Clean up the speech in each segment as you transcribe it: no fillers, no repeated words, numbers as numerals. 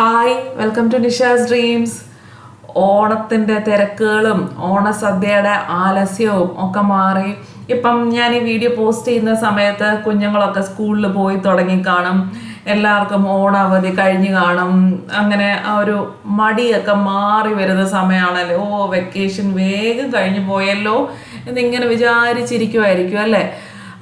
Hi welcome to Nisha's dreams. ഓണത്തിൻ്റെ തിരക്കുകളും ഓണസദ്യയുടെ ആലസ്യവും ഒക്കെ മാറി. ഇപ്പം ഞാൻ ഈ വീഡിയോ പോസ്റ്റ് ചെയ്യുന്ന സമയത്ത് കുഞ്ഞുങ്ങളൊക്കെ സ്കൂളിൽ പോയി തുടങ്ങി കാണും. എല്ലാവർക്കും ഓണാവധി കഴിഞ്ഞ് കാണും. അങ്ങനെ ആ ഒരു മടിയൊക്കെ മാറി വരുന്ന സമയമാണല്ലോ. വെക്കേഷൻ വേഗം കഴിഞ്ഞു പോയല്ലോ എന്നിങ്ങനെ വിചാരിച്ചിരിക്കുമായിരിക്കും അല്ലേ.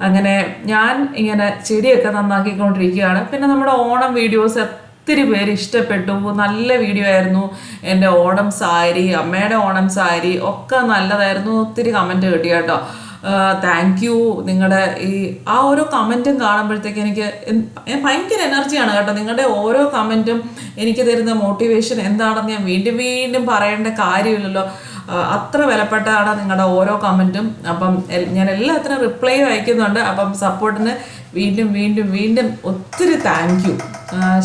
അങ്ങനെ ഞാൻ ഇങ്ങനെ ചെടിയൊക്കെ നന്നാക്കിക്കൊണ്ടിരിക്കുകയാണ്. പിന്നെ നമ്മുടെ ഓണം വീഡിയോസ് ഒത്തിരി പേര് ഇഷ്ടപ്പെട്ടു. നല്ല വീഡിയോ ആയിരുന്നു. എൻ്റെ ഓണം സാരി, അമ്മയുടെ ഓണം സാരി ഒക്കെ നല്ലതായിരുന്നു. ഒത്തിരി കമൻറ്റ് കിട്ടി കേട്ടോ. Thank you. നിങ്ങളുടെ ഈ ആ ഓരോ കമൻറ്റും കാണുമ്പോഴത്തേക്ക് എനിക്ക് ഭയങ്കര എനർജിയാണ് കേട്ടോ. നിങ്ങളുടെ ഓരോ കമൻറ്റും എനിക്ക് തരുന്ന മോട്ടിവേഷൻ എന്താണെന്ന് ഞാൻ വീണ്ടും വീണ്ടും പറയേണ്ട കാര്യമില്ലല്ലോ. അത്ര വിലപ്പെട്ടതാണ് നിങ്ങളുടെ ഓരോ കമൻറ്റും. അപ്പം ഞാൻ എല്ലാത്തിനും റിപ്ലൈ അയക്കുന്നുണ്ട്. അപ്പം സപ്പോർട്ടിന് വീണ്ടും വീണ്ടും വീണ്ടും ഒത്തിരി താങ്ക് യു.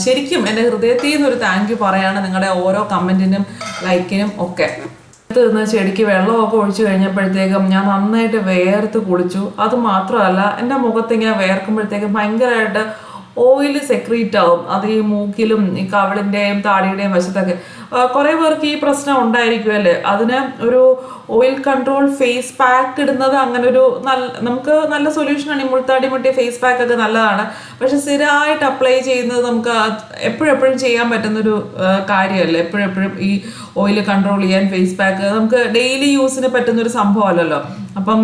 ശരിക്കും എൻ്റെ ഹൃദയത്തിൽ നിന്നൊരു താങ്ക് യു പറയാണ് നിങ്ങളുടെ ഓരോ കമൻറ്റിനും ലൈക്കിനും ഒക്കെ. നിന്ന് ചെടിക്ക് വെള്ളമൊക്കെ ഒഴിച്ചു കഴിഞ്ഞപ്പോഴത്തേക്കും ഞാൻ നന്നായിട്ട് വേർത്ത് കുളിച്ചു. അത് മാത്രമല്ല, എൻ്റെ മുഖത്തിങ്ങനെ വേർക്കുമ്പോഴത്തേക്കും ഭയങ്കരമായിട്ട് ഓയിൽ സെക്രീറ്റ് ആവും. അത് ഈ മൂക്കിലും ഈ കവിളിൻ്റെയും താടിയുടെയും വശത്തൊക്കെ കുറേ പേർക്ക് ഈ പ്രശ്നം ഉണ്ടായിരിക്കുമല്ലേ. അതിന് ഒരു ഓയിൽ കൺട്രോൾ ഫേസ് പാക്ക് ഇടുന്നത് അങ്ങനെ ഒരു നമുക്ക് നല്ല സൊല്യൂഷനാണ്. ഈ മുൾത്താടി മുട്ടിയ ഫേസ് പാക്ക് ഒക്കെ നല്ലതാണ്. പക്ഷെ സ്ഥിരമായിട്ട് അപ്ലൈ ചെയ്യുന്നത് നമുക്ക് എപ്പോഴെപ്പോഴും ചെയ്യാൻ പറ്റുന്നൊരു കാര്യമല്ല. എപ്പോഴെപ്പോഴും ഈ ഓയിൽ കൺട്രോൾ ചെയ്യാൻ ഫേസ് പാക്ക് നമുക്ക് ഡെയിലി യൂസിന് പറ്റുന്നൊരു സംഭവമല്ലല്ലോ. അപ്പം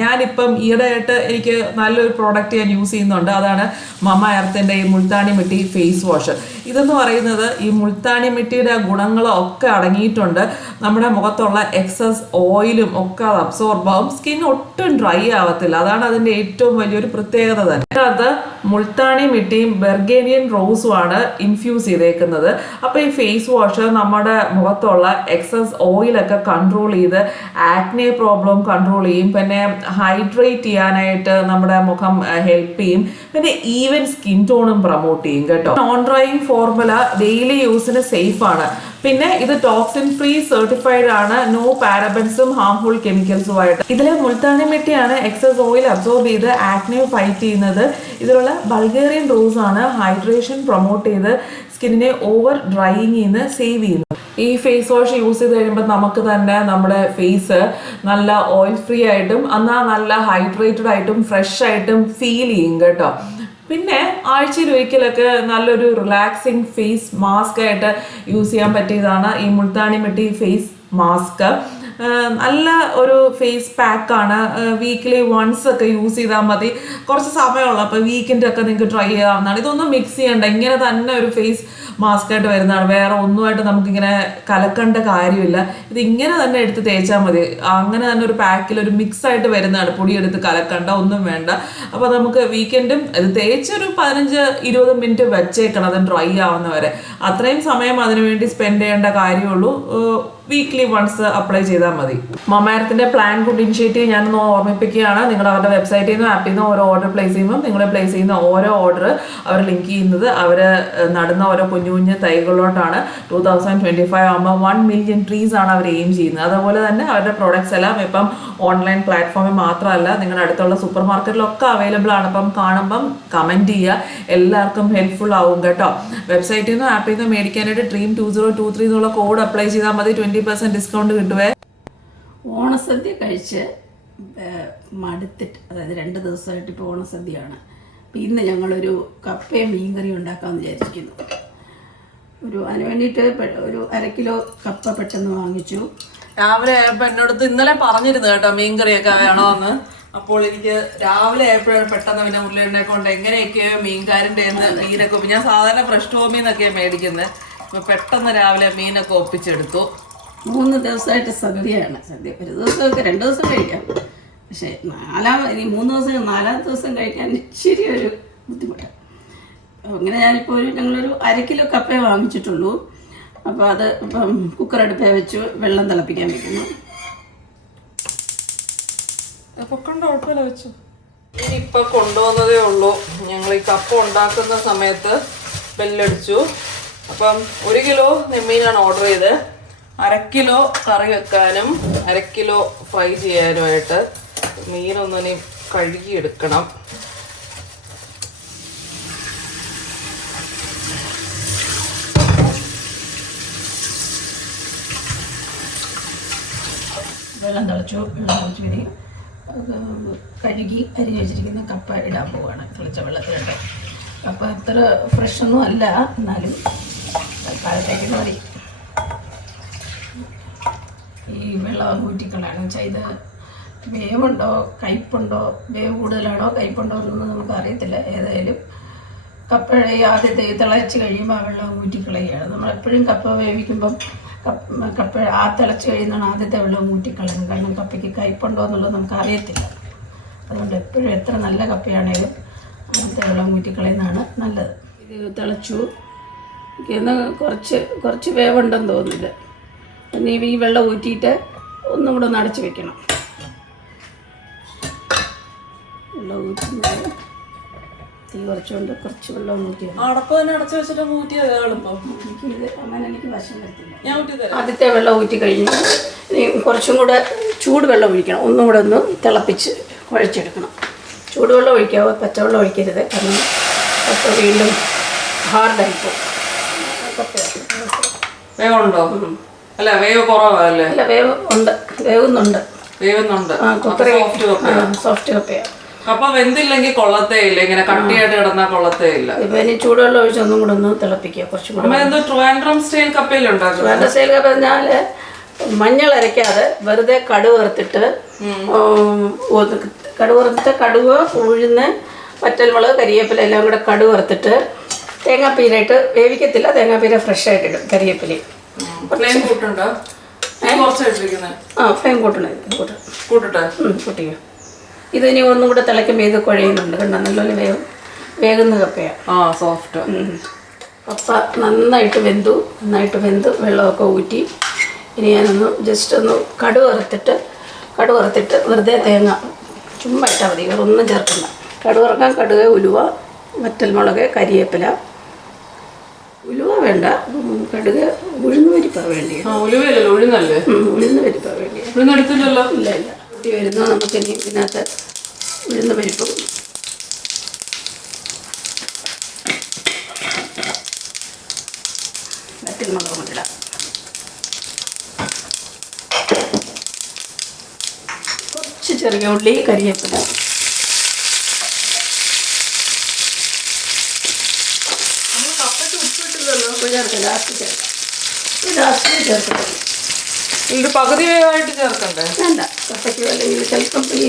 ഞാനിപ്പം ഈയിടെയായിട്ട് എനിക്ക് നല്ലൊരു പ്രോഡക്റ്റ് ഞാൻ യൂസ് ചെയ്യുന്നുണ്ട്. അതാണ് MamaEarthൻ്റെ ഈ മുൾത്താനി മിട്ടി ഫേസ് വാഷ്. ഇതെന്ന് പറയുന്നത് ഈ മുൾത്താനി മിട്ടിയുടെ ഗുണങ്ങളൊക്കെ അടങ്ങിയിട്ടുണ്ട്. നമ്മുടെ മുഖത്തുള്ള എക്സസ് ഓയിലും ഒക്കെ അത് അബ്സോർബ് ആവും. സ്കിൻ ഒട്ടും ഡ്രൈ ആവത്തില്ല. അതാണ് അതിൻ്റെ ഏറ്റവും വലിയൊരു പ്രത്യേകത തന്നെ. അത് മുൾത്താനി മിട്ടിയും ബെർഗേനിയൻ റോസും ആണ് ഇൻഫ്യൂസ് ചെയ്തേക്കുന്നത്. അപ്പോൾ ഈ ഫേസ് വാഷ് നമ്മുടെ മുഖത്തുള്ള എക്സസ് ഓയിലൊക്കെ കൺട്രോൾ ചെയ്ത് ആക്നെ പ്രോബ്ലം കൺട്രോൾ ചെയ്യും. പിന്നെ ഹൈഡ്രേറ്റ് ചെയ്യാനായിട്ട് നമ്മുടെ മുഖം ഹെൽപ്പ് ചെയ്യും. പിന്നെ ഈവൻ സ്കിൻ ടോണും പ്രൊമോട്ട് ചെയ്യും കേട്ടോ. നോൺ ഡ്രൈയിങ് ഫോർമുല, ഡെയിലി യൂസിന് സേഫ് ആണ്. പിന്നെ ഇത് ടോക്സിൻ ഫ്രീ സർട്ടിഫൈഡ് ആണ്. നോ പാരബൻസും ഹാർംഫുൾ കെമിക്കൽസും ആയിട്ട്. ഇതിലെ മുൾത്താനി മിട്ടിയാണ് എക്സസ് ഓയിൽ അബ്സോർബ് ചെയ്ത് ആക്നെ ഫൈറ്റ് ചെയ്യുന്നത്. ഇതിലുള്ള ബൾഗേറിയൻ റോസ് ആണ് ഹൈഡ്രേഷൻ പ്രൊമോട്ട് ചെയ്ത് സ്കിന്നിനെ ഓവർ ഡ്രൈയിങ് നിന്ന് സേവ് ചെയ്യുന്നത്. ഈ ഫേസ് വാഷ് യൂസ് ചെയ്ത് കഴിയുമ്പോൾ നമുക്ക് തന്നെ നമ്മുടെ ഫേസ് നല്ല ഓയിൽ ഫ്രീ ആയിട്ടും എന്നാൽ നല്ല ഹൈഡ്രേറ്റഡ് ആയിട്ടും ഫ്രഷ് ആയിട്ടും ഫീൽ ചെയ്യും കേട്ടോ. പിന്നെ ആഴ്ചയിൽ ഒരിക്കലൊക്കെ നല്ലൊരു റിലാക്സിങ് ഫേസ് മാസ്ക് ആയിട്ട് യൂസ് ചെയ്യാൻ പറ്റിയതാണ് ഈ മുൾത്താനി മിട്ടി ഫേസ് മാസ്ക്. നല്ല ഒരു ഫേസ് പാക്കാണ്. വീക്കിലി വൺസ് ഒക്കെ യൂസ് ചെയ്താൽ മതി. കുറച്ച് സമയമുള്ള അപ്പോൾ വീക്കെൻഡ് ഒക്കെ നിങ്ങൾക്ക് ട്രൈ ചെയ്യാവുന്നതാണ്. ഇതൊന്നും മിക്സ് ചെയ്യണ്ട, ഇങ്ങനെ തന്നെ ഒരു ഫേസ് മാസ്ക് ആയിട്ട് വരുന്നതാണ്. വേറെ ഒന്നുമായിട്ട് നമുക്കിങ്ങനെ കലക്കേണ്ട കാര്യമില്ല. ഇത് ഇങ്ങനെ തന്നെ എടുത്ത് തേച്ചാൽ മതി. അങ്ങനെ തന്നെ ഒരു പാക്കിൽ ഒരു മിക്സ് ആയിട്ട് വരുന്നതാണ്. പൊടിയെടുത്ത് കലക്കണ്ട, ഒന്നും വേണ്ട. അപ്പോൾ നമുക്ക് വീക്കെൻഡും ഇത് തേച്ചൊരു 15-20 മിനിറ്റ് വെച്ചേക്കണം അത് ഡ്രൈ ആവുന്നവരെ. അത്രയും സമയം അതിനു വേണ്ടി സ്പെൻഡ് ചെയ്യേണ്ട കാര്യമുള്ളൂ. വീക്ക്ലി വൺസ് അപ്ലൈ ചെയ്താൽ മതി. MamaEarthൻ്റെ പ്ലാൻ ഗുഡ് ഇനിഷ്യേറ്റീവ് ഞാനൊന്ന് ഓർമ്മിപ്പിക്കുകയാണ്. നിങ്ങൾ അവരുടെ വെബ്സൈറ്റിൽ നിന്നും ആപ്പിൽ നിന്നും ഓരോ ഓർഡർ പ്ലേസ് ചെയ്യുമ്പോൾ നിങ്ങൾ പ്ലേസ് ചെയ്യുന്ന ഓരോ ഓർഡർ അവർ ലിങ്ക് ചെയ്യുന്നത് അവർ നടുന്ന ഓരോ കുഞ്ഞു കുഞ്ഞു തൈകളിലോട്ടാണ്. 2025 ആകുമ്പോൾ 1 മില്യൺ ട്രീസ് ആണ് അവർ എയിം ചെയ്യുന്നത്. അതുപോലെ തന്നെ അവരുടെ പ്രോഡക്ട്സ് എല്ലാം ഇപ്പം ഓൺലൈൻ പ്ലാറ്റ്ഫോമിൽ മാത്രമല്ല നിങ്ങളുടെ അടുത്തുള്ള സൂപ്പർ മാർക്കറ്റിലൊക്കെ അവൈലബിൾ ആണ്. അപ്പം കാണുമ്പം കമൻറ്റ് ചെയ്യുക. എല്ലാവർക്കും ഹെൽപ്ഫുൾ ആവും കേട്ടോ. വെബ്സൈറ്റിൽ നിന്നും ആപ്പിൽ നിന്നും മേടിക്കാനായിട്ട് DREAM2023 എന്നുള്ള കോഡ് അപ്ലൈ ചെയ്താൽ മതി. 20% ഡിസ്കൗണ്ട് കിട്ടുവേ. ഓണസദ്യ കഴിച്ച് മടുത്തിട്ട്, അതായത് 2 ദിവസമായിട്ട് ഇപ്പോൾ ഓണസദ്യയാണ്. അപ്പം ഇന്ന് ഞങ്ങളൊരു കപ്പയും മീൻകറി ഉണ്ടാക്കാമെന്ന് വിചാരിച്ചിരിക്കുന്നു. അതിന് വേണ്ടിയിട്ട് ഒരു 1/2 കിലോ കപ്പ പെട്ടെന്ന് വാങ്ങിച്ചു. രാവിലെ ആയപ്പോൾ എന്നോടത്ത് ഇന്നലെ പറഞ്ഞിരുന്നു കേട്ടോ മീൻകറിയൊക്കെ വേണമെന്ന്. അപ്പോൾ എനിക്ക് രാവിലെ ആയപ്പോഴും പെട്ടെന്ന് പിന്നെ ഉള്ളിനെ കൊണ്ട് എങ്ങനെയൊക്കെയോ മീൻകാരൻ്റെ മീനൊക്കെ ഞാൻ സാധാരണ ഫ്രഷ് ഹോമിന്നൊക്കെയാണ് മേടിക്കുന്നത്. അപ്പോൾ പെട്ടെന്ന് രാവിലെ മീനൊക്കെ ഒപ്പിച്ചെടുത്തു. 3 ദിവസമായിട്ട് സദ്യയാണ്. സദ്യ ഒരു ദിവസമൊക്കെ 2 ദിവസം കഴിക്കാം. പക്ഷേ 3 ദിവസം 4ാമത്തെ ദിവസം കഴിക്കാൻ ശരി ഒരു ബുദ്ധിമുട്ടാണ്. അങ്ങനെ ഞാനിപ്പോൾ ഞങ്ങളൊരു 1/2 കിലോ കപ്പയെ വാങ്ങിച്ചിട്ടുള്ളൂ. അപ്പോൾ അത് ഇപ്പം കുക്കറടുപ്പേ വെച്ച് വെള്ളം തിളപ്പിക്കാൻ വെക്കുന്നു. ഇനിയിപ്പോൾ കൊണ്ടുവന്നതേ ഉള്ളൂ. ഞങ്ങൾ ഈ കപ്പ ഉണ്ടാക്കുന്ന സമയത്ത് ബെല്ലടിച്ചു. അപ്പം 1 കിലോ നെമ്മീനാണ് ഓർഡർ ചെയ്ത്. 1/2 കിലോ കറി വെക്കാനും 1/2 കിലോ ഫ്രൈ ചെയ്യാനുമായിട്ട് മീനൊന്നിനി കഴുകിയെടുക്കണം. വെള്ളം തിളച്ചു ഇനി കഴുകി അരിഞ്ഞ് വെച്ചിരിക്കുന്ന കപ്പ ഇടാൻ പോവുകയാണ്. തിളച്ച വെള്ളത്തിലിട്ട്. കപ്പ അത്ര ഫ്രഷൊന്നും അല്ല, എന്നാലും കാലത്തേക്ക് മതി. ഈ വെള്ളം ഊറ്റിക്കളയാണ്. ഇത് വേവുണ്ടോ കയ്പുണ്ടോ, വേവ് കൂടുതലാണോ കയ്പുണ്ടോ എന്നൊന്നും നമുക്ക് അറിയത്തില്ല. ഏതായാലും കപ്പ ആദ്യത്തെ തിളച്ച് കഴിയുമ്പോൾ ആ വെള്ളം ഊറ്റിക്കളയുകയാണ്. നമ്മളെപ്പോഴും കപ്പ വേവിക്കുമ്പം കപ്പ തിളച്ച് കഴിയുന്നതാണ് ആദ്യത്തെ വെള്ളം ഊറ്റിക്കളയുന്നത്. കാരണം കപ്പയ്ക്ക് കയ്പുണ്ടോ എന്നുള്ളത് നമുക്ക് അറിയത്തില്ല. അതുകൊണ്ട് എപ്പോഴും എത്ര നല്ല കപ്പയാണേലും ആദ്യത്തെ വെള്ളം ഊറ്റിക്കളയുന്നതാണ് നല്ലത്. ഇത് തിളച്ചു. ഇന്ന് കുറച്ച് വേവുണ്ടെന്ന് തോന്നുന്നില്ല. ഇനി ഈ വെള്ളം ഊറ്റിയിട്ട് ഒന്നും കൂടെ ഒന്ന് അടച്ച് വെക്കണം. വെള്ളം ഊറ്റുന്നത് തീ കുറച്ചുകൊണ്ട് കുറച്ച് വെള്ളം ഊറ്റിയത്. അടപ്പ് തന്നെ അടച്ചു വെച്ചിട്ട് ഊറ്റിയത് എളുപ്പം. എനിക്ക് വശം വരത്തില്ല. ആദ്യത്തെ വെള്ളം ഊറ്റി കഴിഞ്ഞു. ഇനി കുറച്ചും കൂടെ ചൂടുവെള്ളം ഒഴിക്കണം. ഒന്നും കൂടെ ഒന്ന് തിളപ്പിച്ച് കുഴച്ചെടുക്കണം. ചൂടുവെള്ളം ഒഴിക്കാവോ, പച്ചവെള്ളം ഒഴിക്കരുത്. കാരണം കപ്പ വീണ്ടും ഹാർഡായിപ്പോൾ. വേവുണ്ടോ? അല്ല വേവ് കുറവല്ലേ? അല്ല വേവുന്നുണ്ട്. സോഫ്റ്റ് കപ്പയാണ്. കപ്പ വെന്തില്ലെങ്കിൽ കൊള്ളത്തേ ഇല്ല, ഇങ്ങനെ കട്ടിയായിട്ട് കിടന്നാൽ കൊള്ളത്തേ ഇല്ല. ഇപ്പൊ ഇനി ചൂടുവെള്ളം ഒഴിച്ച് ഒന്നും കൂടെ ഒന്ന് തിളപ്പിക്കുക. കുറച്ചും കൂടെ ട്രിവാൻഡ്രം സ്റ്റൈൽ കപ്പയിലുണ്ടാക്കും. ട്രിവാൻഡ്രം സ്റ്റൈൽ കപ്പ പറഞ്ഞാല് മഞ്ഞൾ അരയ്ക്കാതെ വെറുതെ കടുക് വറുത്തിട്ട് കടുക്, ഉഴുന്ന്, വറ്റൽമുളക്, കരിവേപ്പില എല്ലാം കൂടെ കടുക് വറുത്തിട്ട് തേങ്ങാപ്പീരായിട്ട് വേവിക്കത്തില്ല. തേങ്ങാപ്പീര ഫ്രഷ് ആയിട്ട് ഇടും. കരിവേപ്പില ഫ്ലെയിം കൂട്ടുണ്ടോ? ഫ്ലെയിം കൂട്ടിക്കുക. ഇതിനി ഒന്നും കൂടെ തിളയ്ക്കുമ്പോൾ ഇത് കുഴയുന്നുണ്ട്. കണ്ടോ, നല്ലപോലെ വേകുന്ന കപ്പയാണ്. സോഫ്റ്റ് കപ്പ നന്നായിട്ട് വെന്തു വെള്ളമൊക്കെ ഊറ്റി. ഇനി ഞാനൊന്ന് ജസ്റ്റ് ഒന്ന് കടുക് വറുത്തിട്ട് വെറുതെ തേങ്ങ ചുമ്മാ ഇട്ടാൽ മതി, വേറൊന്നും ചേർക്കണ്ട. കടുക് വറുക്കാൻ കടുക്, ഉലുവ, വറ്റൽമുളക്, കരിവേപ്പില. ഉലുവ വേണ്ട, കടുക്, ഉഴുന്ന് പരിപ്പാണ് വേണ്ടിയത്. ഉഴുന്ന് പരിപ്പാണ് വേണ്ടിയത്. ഇല്ല കുട്ടി വരുന്നു. നമുക്കിനി ഇതിനകത്ത് ഉഴുന്ന് പരിപ്പും വറ്റൽമുളകും കൊണ്ടിടാം. കുറച്ച് ചെറിയ ഉള്ളി, കരിവേപ്പില. ലാസ്റ്റ് ചേർക്കട്ടെ. ഇത് പകുതി വേവായിട്ട് ചേർക്കണ്ടേ? വേണ്ട, കപ്പയ്ക്ക് അല്ലെങ്കിൽ ചിലപ്പം ഈ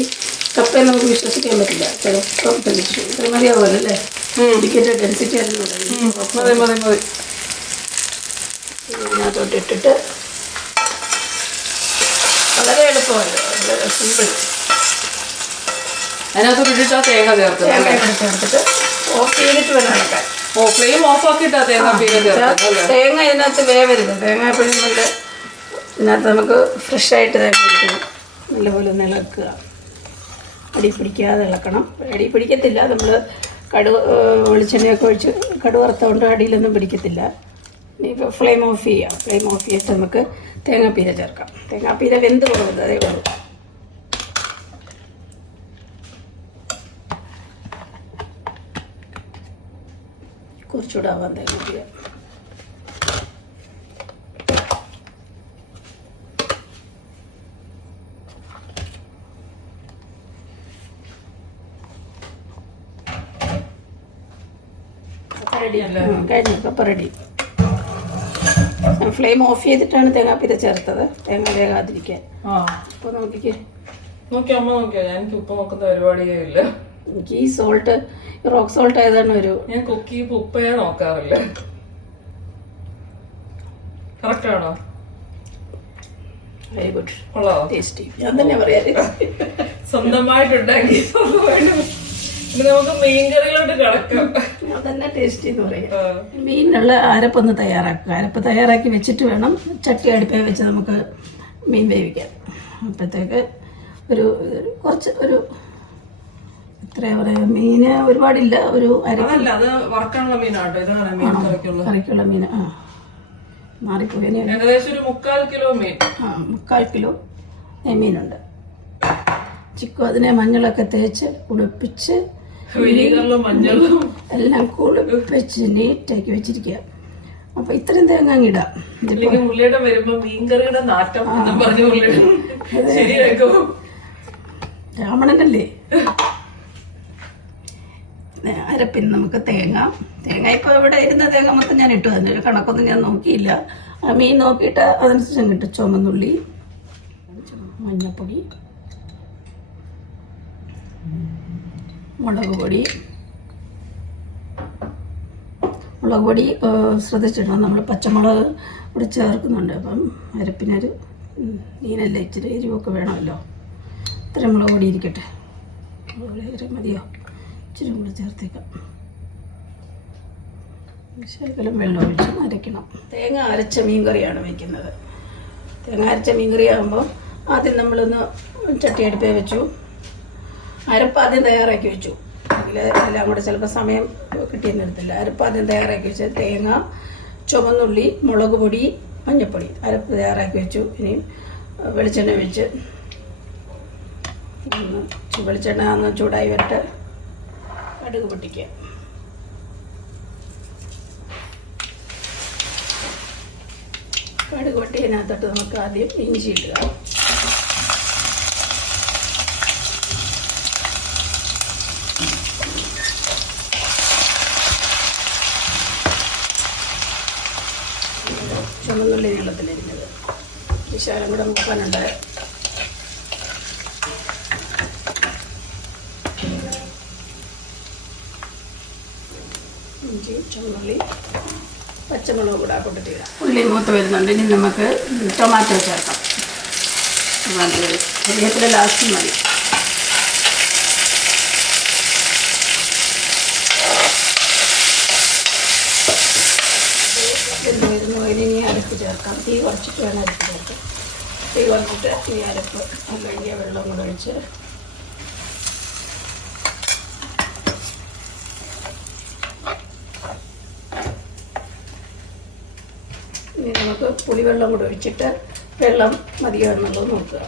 കപ്പയെ നമുക്ക് വിശ്വസിക്കാൻ പറ്റില്ല. ചിലപ്പം ഇത്ര മതിയാവുമല്ലോ അല്ലേ? ഇടിക്കേണ്ട ഡെൻസിറ്റി ആയിരുന്നു. ഇതിനകത്തോട്ട് ഇട്ടിട്ട് വളരെ എളുപ്പമല്ലോ, വളരെ സിമ്പിൾ. അതിനകത്തോട്ട് ഇട്ടിട്ട് തേങ്ങ ചേർത്തിട്ട് ഓഫ് ചെയ്തിട്ട് വേണം ഇളക്കാൻ. ഫ്ലെയിം ഓഫ് ആക്കിയിട്ടാ തേങ്ങ ഇതിനകത്ത് വേവരുത്. തേങ്ങ എപ്പോഴും നല്ല ഇതിനകത്ത് നമുക്ക് ഫ്രഷായിട്ട് തേങ്ങ ഇരിക്കണം. നല്ലപോലെ ഒന്ന് ഇളക്കുക. അടി പിടിക്കാതെ ഇളക്കണം. അടി പിടിക്കത്തില്ല. നമ്മൾ വെളിച്ചെണ്ണയൊക്കെ ഒഴിച്ച് കടുക് വറുത്തതുകൊണ്ട് അടിയിലൊന്നും പിടിക്കത്തില്ല. ഇനിയിപ്പോൾ ഫ്ലെയിം ഓഫ് ചെയ്യാം. ഫ്ലെയിം ഓഫ് ചെയ്തിട്ട് നമുക്ക് തേങ്ങാപ്പീര ചേർക്കാം. തേങ്ങാപ്പീര വെന്ത് പോകുന്നത് അതേ ഉള്ളൂ. കുറച്ചുകൂടെ ആവാൻ തേങ്ങാപ്പീര. കഴിഞ്ഞു, കപ്പ റെഡി. ഫ്ലെയിം ഓഫ് ചെയ്തിട്ടാണ് തേങ്ങാപ്പീര ചേർത്തത്, തേങ്ങ വേകാതിരിക്കാൻ. അപ്പോൾ നോക്കിക്കേ, എനിക്ക് ഉപ്പ് നോക്കുന്ന പരിപാടിയേ ഇല്ല. എനിക്ക് ഈ സോൾട്ട്, റോക്ക് സോൾട്ട് ആയതാണ് ഞാൻ കുക്ക് ഉപ്പേ നോക്കാറില്ല. കറക്റ്റ് ആണോ? വെരി ഗുഡ്, കൊള്ളാവോ? ടേസ്റ്റി. ഞാൻ തന്നെ പറയാം, സ്വന്തമായിട്ടുണ്ടാക്കി നമുക്ക് മീൻകറിയിലോട്ട് കിടക്കാം. ഞാൻ തന്നെ ടേസ്റ്റി എന്ന് പറയാം. മീനിനുള്ള അരപ്പൊന്ന് തയ്യാറാക്കുക. അരപ്പ് തയ്യാറാക്കി വെച്ചിട്ട് വേണം ചട്ടി അടുപ്പേ വെച്ച് നമുക്ക് മീൻ വേവിക്കാൻ. അപ്പോഴത്തേക്ക് കുറച്ച് എത്രയാ പറയുക, മീന് ഒരുപാടില്ല, ഒരു കറിക്കുള്ള മീൻ. മാറിപ്പോയി. ഏകദേശം ഒരു 3/4 കിലോ മീൻ. 3/4 കിലോ മീനുണ്ട്. ചിക്കു അതിനെ മഞ്ഞളൊക്കെ തേച്ച് കുളിപ്പിച്ച് മഞ്ഞളും എല്ലാം കുളിപ്പിച്ച് നീറ്റാക്കി വെച്ചിരിക്കുക. അപ്പോൾ ഇത്രയും തേങ്ങ അങ്ങ് ഇടാം. ഉള്ളിയുടെ വരുമ്പോ മീൻകറിയുടെ നാറ്റം പറഞ്ഞു ശരിയാക്കോ രാവണനല്ലേ. അരപ്പിന് നമുക്ക് തേങ്ങ ഇപ്പോൾ ഇവിടെ ഇരുന്ന തേങ്ങ മൊത്തം ഞാൻ ഇട്ടു. അതിൻ്റെ ഒരു കണക്കൊന്നും ഞാൻ നോക്കിയില്ല. ആ മീൻ നോക്കിയിട്ട് അതനുസരിച്ച് കിട്ടും. ചുമന്നുള്ളി, മഞ്ഞൾപ്പൊടി, മുളക് പൊടി ശ്രദ്ധിച്ചിടണം. നമ്മൾ പച്ചമുളക് ഇവിടെ ചേർക്കുന്നുണ്ട്. അപ്പം അരപ്പിനൊരു മീനല്ല, ഇച്ചിരി എരിവൊക്കെ വേണമല്ലോ. ഇത്ര മുളക് പൊടി ഇരിക്കട്ടെ. മതിയോ? ഇച്ചിരി കൂടെ ചേർത്തേക്കാം. ശകലം വെള്ളം ഒഴിച്ച് അരയ്ക്കണം. തേങ്ങ അരച്ച മീൻ കറിയാണ് വയ്ക്കുന്നത്. തേങ്ങ അരച്ച മീൻ കറി ആകുമ്പോൾ ആദ്യം നമ്മളൊന്ന് ചട്ടി അടുപ്പേ വെച്ചു. അരപ്പ് ആദ്യം തയ്യാറാക്കി വെച്ചു. എല്ലാം കൂടെ ചിലപ്പോൾ സമയം കിട്ടിയെന്ന് എടുത്തില്ല. അരപ്പ് ആദ്യം തയ്യാറാക്കി വെച്ച് തേങ്ങ, ചുവന്നുള്ളി, മുളക് പൊടി, മഞ്ഞൾപ്പൊടി അരപ്പ് തയ്യാറാക്കി വെച്ചു. ഇനി വെളിച്ചെണ്ണ ഒഴിച്ച് വെളിച്ചെണ്ണ ഒന്ന് ചൂടായി വരട്ടെ. കടുക് പൊട്ടിക്കുക. കടുക് പൊട്ടിയതിനകത്തോട്ട് നമുക്ക് ആദ്യം ഇഞ്ചി ഇടുക. ചുമന്നുള്ളി നീളത്തിലിരുന്നത് വിശാലം കൂടെ മുക്കാനുണ്ട്. ഇഞ്ചി, ചുമന്നുള്ളി, പച്ചമുളക് കൂടെ കൂട്ടിയിടാം. ഉള്ളി മൂത്ത് വരുന്നുണ്ട്. ഇനി നമുക്ക് ടൊമാറ്റോ ചേർക്കാം. കരിവേപ്പില ലാസ്റ്റ് മതി. വരുന്നു. ഇനി അരപ്പ് ചേർക്കാം. തീ കുറച്ചിട്ട് വേണം അരപ്പ് ചേർക്കാം. തീ കുറച്ചിട്ട് ഈ അരപ്പ് കഴുകിയ വെള്ളം കൂടെ ഒഴിച്ച് ഇനി നമുക്ക് പുളിവെള്ളം കൂടെ ഒഴിച്ചിട്ട് വെള്ളം മതിയോ എന്നുള്ളത് നോക്കുക.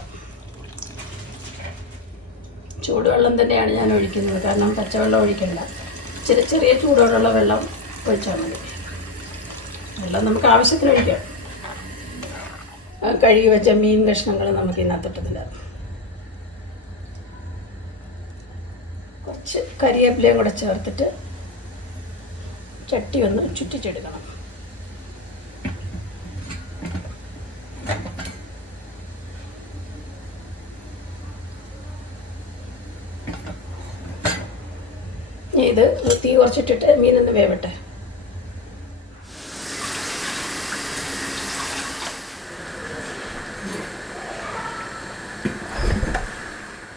ചൂടുവെള്ളം തന്നെയാണ് ഞാൻ ഒഴിക്കുന്നത്. കാരണം പച്ചവെള്ളം ഒഴിക്കണ്ട. ചെറിയ ചൂടോടുള്ള വെള്ളം ഒഴിച്ചാൽ മതി. വെള്ളം നമുക്ക് ആവശ്യത്തിന് ഒഴിക്കാം. കഴുകി വെച്ച മീൻ കഷ്ണങ്ങൾ നമുക്ക് ഇതിനകത്തിട്ടതില്ല. കുറച്ച് കരിവേപ്പിലയും കൂടെ ചേർത്തിട്ട് ചട്ടി ഒന്ന് ചുറ്റിച്ചെടുക്കണം. ഇത് തീ കുറച്ചിട്ടിട്ട് മീനൊന്ന് വേവട്ടെ.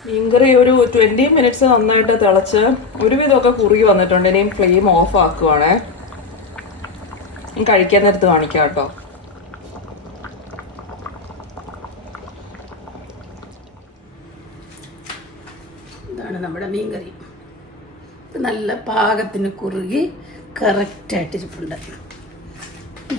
മീൻകറി ഒരു 20 മിനിറ്റ്സ് നന്നായിട്ട് തിളച്ച് ഒരുവിധമൊക്കെ കുറുകി വന്നിട്ടുണ്ട്. ഇനിയും ഫ്ലെയിം ഓഫ് ആക്കുവാണേ. കഴിക്കാൻ നേരത്ത് കാണിക്കാം കേട്ടോ. ഇതാണ് നമ്മുടെ മീൻകറി. നല്ല പാകത്തിന് കുറുകി കറക്റ്റായിട്ട് ഇരിപ്പുണ്ട്.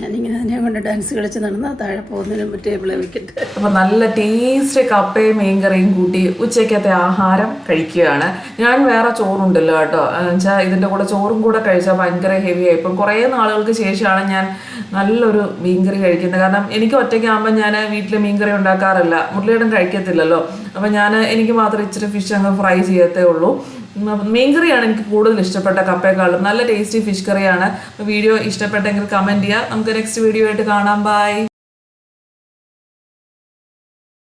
ഞാനിങ്ങനെ അതിനെ കൊണ്ട് ഡാൻസ് കളിച്ച് നടന്നാൽ താഴെ പോകുന്നതിനും ടേബിളെ വെക്കട്ടെ. അപ്പോൾ നല്ല ടേസ്റ്റ് കപ്പയും മീൻകറിയും കൂട്ടി ഉച്ചയ്ക്കത്തെ ആഹാരം കഴിക്കുകയാണ്. ഞാൻ വേറെ ചോറുണ്ടല്ലോ കേട്ടോ. എന്നുവെച്ചാൽ ഇതിൻ്റെ കൂടെ ചോറും കൂടെ കഴിച്ചാൽ ഭയങ്കര ഹെവിയായി. ഇപ്പം കുറേ നാളുകൾക്ക് ശേഷമാണ് ഞാൻ നല്ലൊരു മീൻകറി കഴിക്കുന്നത്. കാരണം എനിക്ക് ഒറ്റയ്ക്കാകുമ്പോൾ ഞാൻ വീട്ടിൽ മീൻകറി ഉണ്ടാക്കാറില്ല. മുരളിയേടൻ കഴിക്കത്തില്ലല്ലോ. അപ്പം എനിക്ക് മാത്രം ഇച്ചിരി ഫിഷ് അങ്ങ് ഫ്രൈ ചെയ്യത്തേ ഉള്ളൂ. മീൻകറിയാണ് എനിക്ക് കൂടുതൽ ഇഷ്ടപ്പെട്ട കപ്പയെക്കാളും. നല്ല ടേസ്റ്റി ഫിഷ് കറിയാണ്. വീഡിയോ ഇഷ്ടപ്പെട്ടെങ്കിൽ കമൻറ്റ് ചെയ്യുക. നമുക്ക് നെക്സ്റ്റ് വീഡിയോ ആയിട്ട് കാണാം. ബൈ.